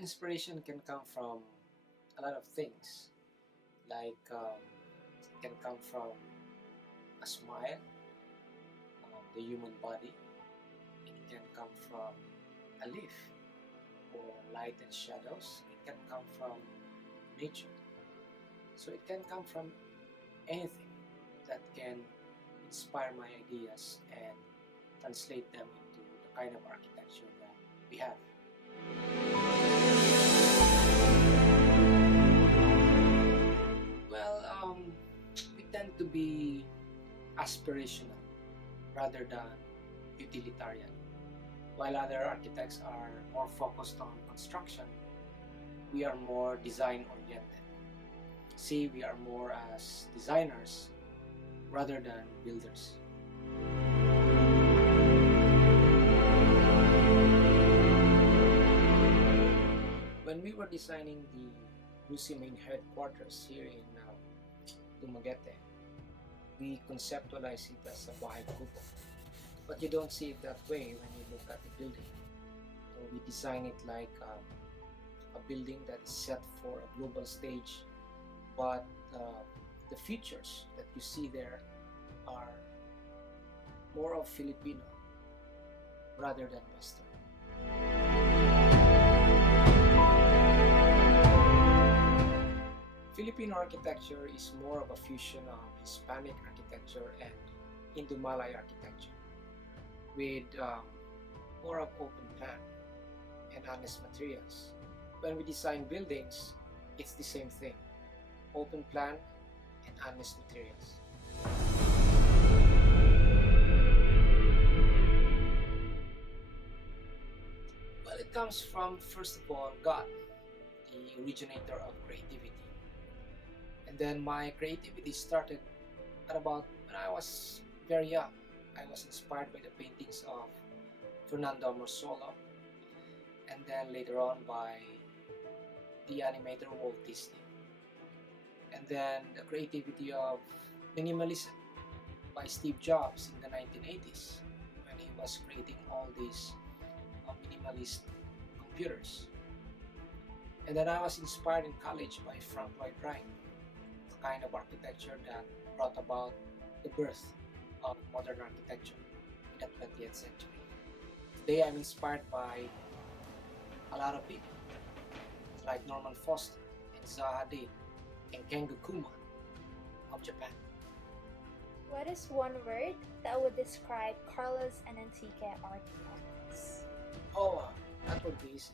Inspiration can come from a lot of things, like it can come from a smile, the human body. It can come from a leaf or light and shadows. It can come from nature. So it can come from anything that can inspire my ideas and translate them into the kind of architecture that we have. Well, we tend to be aspirational rather than utilitarian. While other architects are more focused on construction, we are more design oriented. See, we are more as designers rather than builders. When we were designing the Lucy main headquarters here in Dumaguete, we conceptualize it as a bahay kubo. But you don't see it that way when you look at the building. So we design it like a building that is set for a global stage, but the features that you see there are more of Filipino rather than Western. Filipino architecture is more of a fusion of Hispanic architecture and Indo-Malay architecture, with more of open plan and honest materials. When we design buildings, it's the same thing: open plan and honest materials. Well, it comes from, first of all, God, the originator of creativity. And then my creativity started at about when I was very young. I was inspired by the paintings of Fernando Amorsolo, and then later on by the animator Walt Disney. And then the creativity of minimalism by Steve Jobs in the 1980s, when he was creating all these minimalist computers. And then I was inspired in college by Frank Lloyd Wright, the kind of architecture that brought about the birth of modern architecture in the 20th century. Today I'm inspired by a lot of people like Norman Foster and Zaha Hadid and Kengo Kuma of Japan. What is one word that would describe Carlos and Enrique architects? Oh, that would be easy.